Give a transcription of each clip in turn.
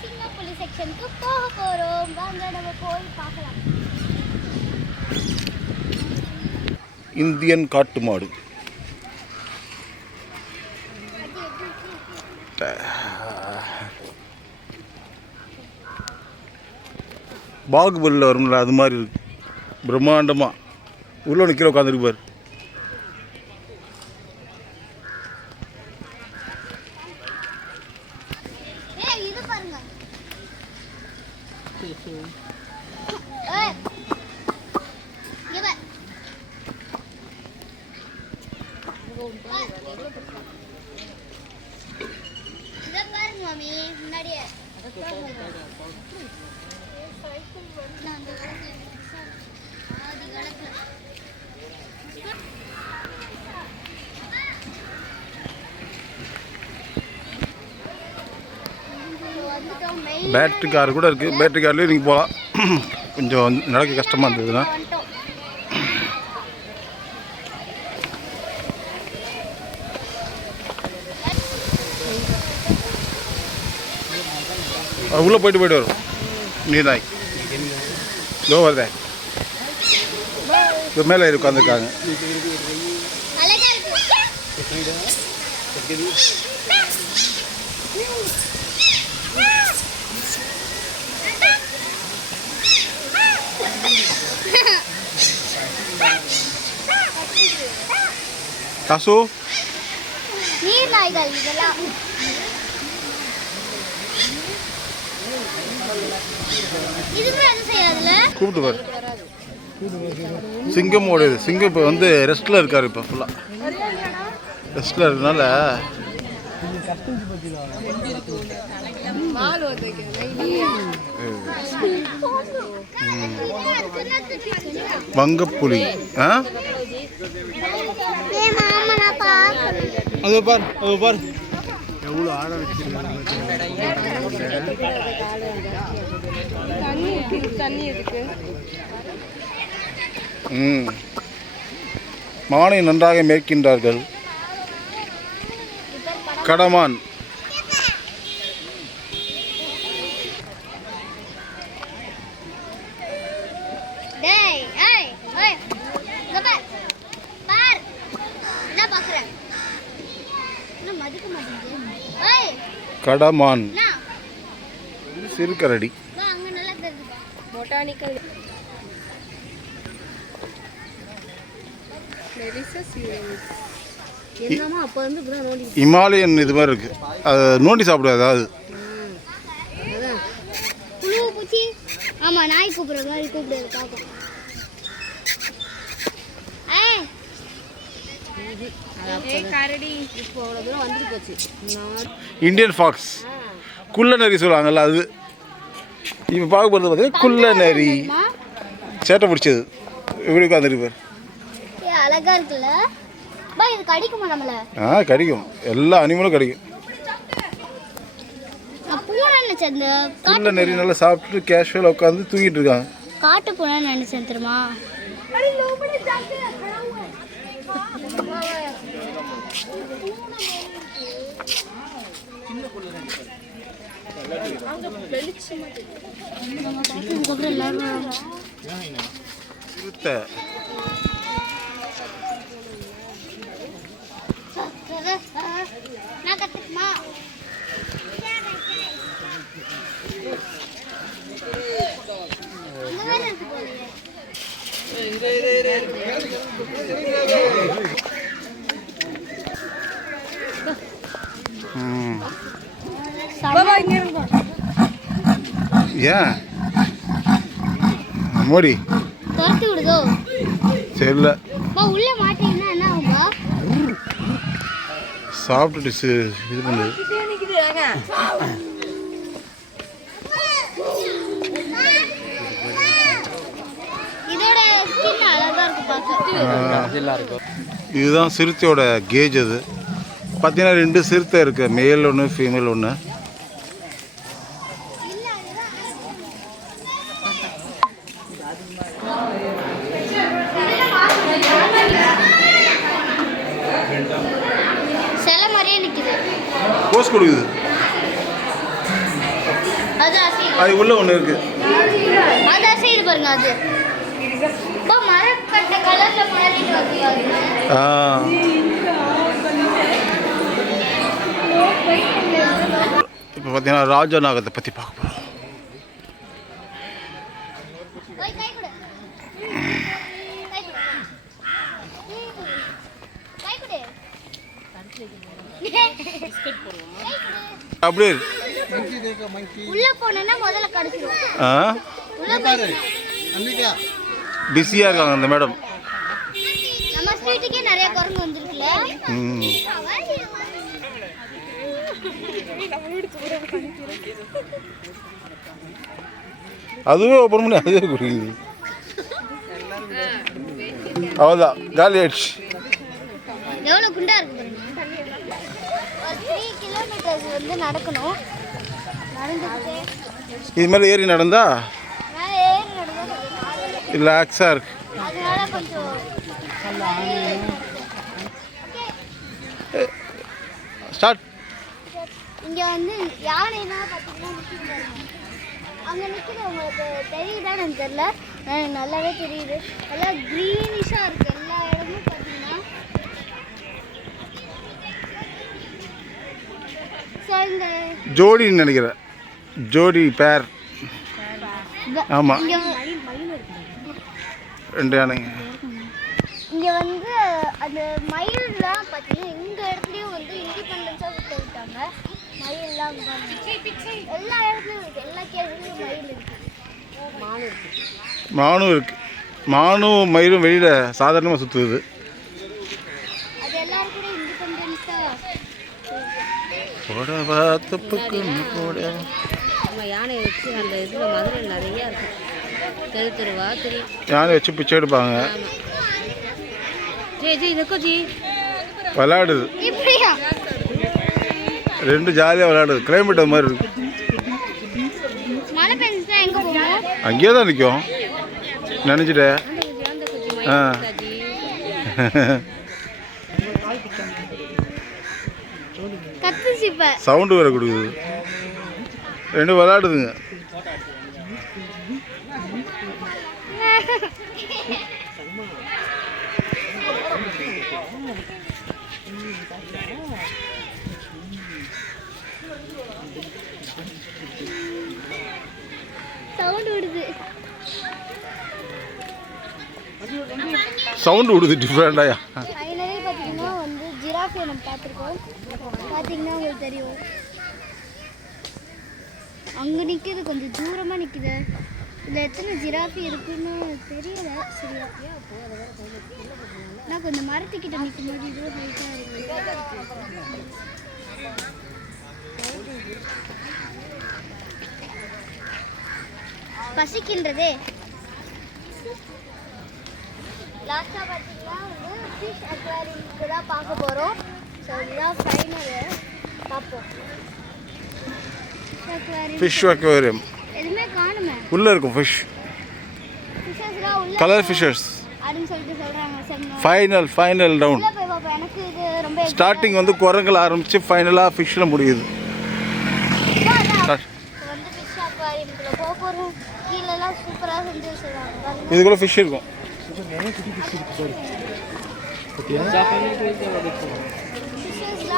சிங்கப்புலி செக்ஷனுக்கு போக போறோம். வாங்க நம்ம போய் பார்க்கலாம். இந்தியன் காட்டு மாடு. பாகுபலியில் வரும்ல அது மாதிரி இருக்கு. பிரம்மாண்டமாக உள்ள நிற்கிற உட்காந்துருப்பார். பேட்டரி கார் கூட இருக்குது. பேட்டரி கார்லேயும் நீங்கள் போகலாம். கொஞ்சம் நடக்க கஷ்டமாக இருந்ததுன்னா உள்ளே போயிட்டு வரும். நீதாய் இதோ வருதே, இப்போ மேலே உட்காந்துருக்காங்க. காசு நீர் நாய்கள் இதெல்லாம். கூப்பிட்டு பாரு. சிங்கமோட இது. சிங்கம் இப்போ வந்து ரெஸ்ட்டில் இருக்கார். இப்போ ஃபுல்லாக ரெஸ்ட்டில் இருக்கனால வங்கப்புலி. அது பார், அது பார் எவ்வளோ ஆழ வச்சிருக்காங்க. மானை நன்றாக மேய்க்கின்றார்கள். கடமான். கடமான், சிறுகரடி. இமாலயன் இது மாதிரி இருக்கு. அது நோண்டி சாப்பிடாது. அது இந்தியன் ஃபாக்ஸ், குள்ள நரி சொல்லுவாங்கல்ல அது. இப்போ பார்க்க போகிறது பார்த்தீங்கன்னா குள்ள நரி. சேட்டை பிடிச்சது. எப்படி உட்காந்துருப்பார். அழகா இருக்குல்ல. இது கடிக்குமா நம்மள? கடிக்கும். எல்லா அனிமலும் கடிக்கும். பூனை நினைச்சேன். குள்ள நரி நல்லா சாப்பிட்டு கேஷுவலாக உட்காந்து தூங்கிட்டு இருக்காங்க. காட்டு பூனை நினைச்சேன் தெரியுமா? சிறுத்தை. ஏன் மோடி துரத்தி விடுதோ? சரியில்ல. உள்ள மாட்டீங்கன்னா என்ன ஆகும்பா? சாப்பிட்டுட்டு இது பண்ணுது. இதுதான் சிறுத்தையோட கேஜ். அது பார்த்தீங்கன்னா 2 சிறுத்தை இருக்குது. மேல் ஒன்று, ஃபீமேல் ஒன்று. சில மாதிரியே நிற்குது. போஸ் கொடுக்குது. அது அசையுது. அது உள்ள ஒன்று இருக்கு. அது அசையுது பாருங்க. அது இப்போ மரக்கட்ட கலர்ல மாறிட்டு வந்து பாருங்க. இப்போ பார்த்தீங்கன்னா ராஜநாகத்தை பற்றி பார்க்க போகிறோம். அப்படியே உள்ள போனா முதல்ல கடிச்சிரும். பிஸியாக இருக்காங்க அந்த மேடம். நம்ம ஸ்ட்ரீட்டுக்கே நிறைய குரங்கு வந்துருக்குல்ல. அதுவே ஓப்பன் பண்ணி அதுவே குடிக்குது. அவ்வளோதான், காலி ஆயிடுச்சு. எவ்வளோ குண்டா இருக்கு பாருங்க. ஒரு 3 கிலோமீட்டர்ஸ் வந்து நடக்கணும். நடந்துக்கிட்டே இது மேலே ஏறி நடந்தா மேலே ஏறி நடந்தா ரிலாக்ஸாக இருக்கு. அதனால கொஞ்சம் ஸ்டார்ட். இங்கே வந்து யானைலாம் பார்த்தீங்கன்னா நிற்கிது. அங்கே நிற்கிது, உங்களுக்கு தெரியுதான்னு எனக்கு தெரியல. நல்லாவே தெரியுது. எல்லாம் க்ரீனிஷாக இருக்குது. எல்லா இடமும் பார்த்தீங்கன்னா ஸோ இந்த ஜோடின்னு நினைக்கிறேன். ஜோடி பேர். ஆமாம், இங்கே 2 யானைங்க. இங்கே வந்து அந்த மயில்லாம் பார்த்தீங்கன்னா எங்கள் இடத்துலையும் வந்து இண்டிபெண்டன்ஸாக விட்டாங்க. மயில்லாம் எல்லா இடத்துலையும் இருக்குது. எல்லா கேள்வியும் மயில் இருக்குது. மானும் இருக்குது. மானும் மயிலும் வெளியில் சாதாரணமாக சுற்றுது. அது எல்லாரும் கூட இண்டிபெண்டன்ஸாக யானை வச்சு அந்த இதில் மதுரையில் நிறையா இருக்கும். தெருவா தெரியும். யானை வச்சு பிச்சை எடுப்பாங்க. ஜி இருக்கோ ஜி விளையாடுது. இப்படியா 2 ஜாலியாக விளையாடுது. கிளைமேட் மாதிரி இருக்கு. மழை பெஞ்சுதான் எங்கே போகும்? அங்கேயே தான் நிற்கும். நினச்சிட்டேன். கத்துச்சு இப்போ. சவுண்டு வேறு கொடுக்குது. 2 விளையாடுதுங்க. சவுண்ட் விடுது. சவுண்டு விடுது டிஃப்ரெண்டாயா. ஃபைனலி பார்த்தீங்கன்னா வந்து ஜிராஃபை நம்ம பார்த்துருக்கோம். பார்த்தீங்கன்னா உங்களுக்கு தெரியும். அங்கே நிற்கிது, கொஞ்சம் தூரமாக நிற்கிது. இதில் எத்தனை ஜிராஃபி இருக்குன்னு தெரியல சரியா. நான் கொஞ்சம் மரத்துக்கிட்ட நிற்கும் போது இதுவும் ஹைட்டாக இருக்கு. பசிக்கின்றதே. லாஸ்ட்டாக பார்த்தீங்கன்னா வந்து ஃபிஷ் அக்வாரியம்க்கு தான் பார்க்க போகிறோம். ஸோ இதுதான் ஃபைனலு. பார்ப்போம். ஃபிஷ் அக்வேரியம் எதுவுமே காணுமே. உள்ளே இருக்கும் ஃபிஷ். ஃபிஷஸ்லாம் உள்ள கலர் ஃபிஷர்ஸ் அப்படின்னு சொல்லிட்டு சொல்கிறாங்க. சரி ஃபைனல் டவுன். உள்ள போய் பார்ப்போம். எனக்கு இது ரொம்ப ஸ்டார்டிங் வந்து குரங்கில் ஆரம்பித்து ஃபைனலாக ஃபிஷ்ஷில் முடியுது. வந்து ஃபிஷ் அக்வாரியம்குள்ளே போக போகிறோம். கீழெல்லாம் சூப்பராக செஞ்சு வச்சுருக்காங்க. இதுக்குள்ளே ஃபிஷ் இருக்கும். ஃபிஷஸ்லாம்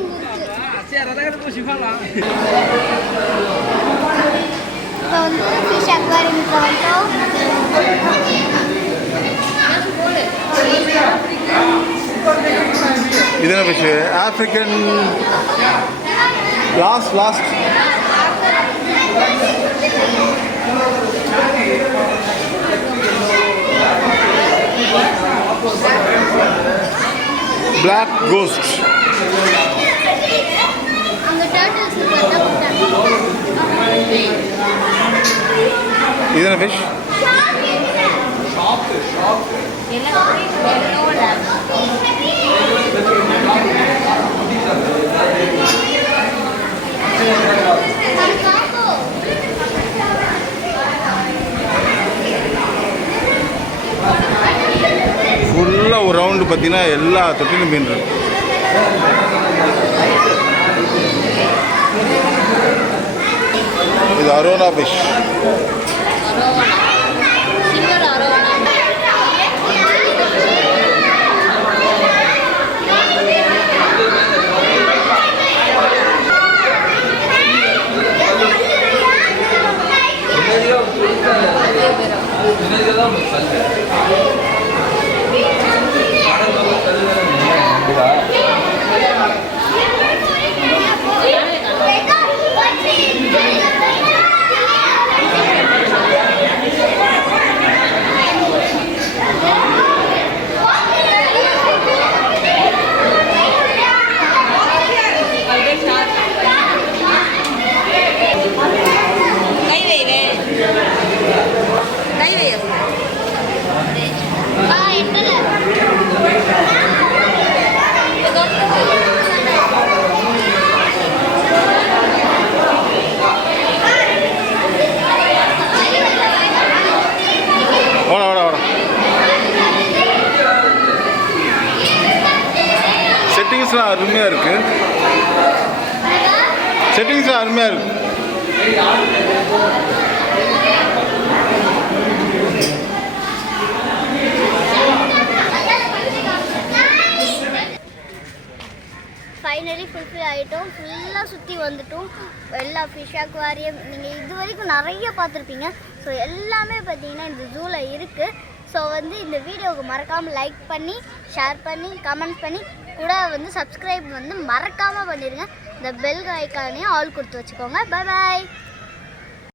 அங்கே இருக்குது. இப்போ வந்து ஃபிஷ் அக்வாரியம்க்கு வந்துட்டோம். இது என்ன fish? African lost black ghost. அங்கே டர்ட்டில்ஸ் இருக்கு. இது என்ன ஃபிஷ்? ஃபுல்லாக ஒரு ரவுண்டு பார்த்தீங்கன்னா எல்லா தொட்டிலும் மீன் இருக்கு. இது அரோனா ஃபிஷ். அரோவனா சில்வர் அரோவனா. செட்டிங்ஸ்லாம் அருமையாக இருக்குது. செட்டிங்ஸ்லாம் அருமையாக இருக்குது. ஃபைனலி ஃபுல்ஃபில் ஆகிட்டோம். ஃபுல்லாக சுற்றி வந்துட்டோம். எல்லா ஃபிஷ் அக்வாரியம் நீங்கள் இது வரைக்கும் நிறைய பார்த்துருப்பீங்க. ஸோ எல்லாமே பார்த்தீங்கன்னா இந்த ஜூவில் இருக்குது. ஸோ வந்து இந்த வீடியோவுக்கு மறக்காமல் லைக் பண்ணி, ஷேர் பண்ணி, கமெண்ட் பண்ணி, கூட வந்து சப்ஸ்கிரைப் வந்து மறக்காமல் பண்ணிடுங்க. இந்த பெல் ஐக்கானையும் ஆல் கொடுத்து வச்சுக்கோங்க. பாய் பாய்.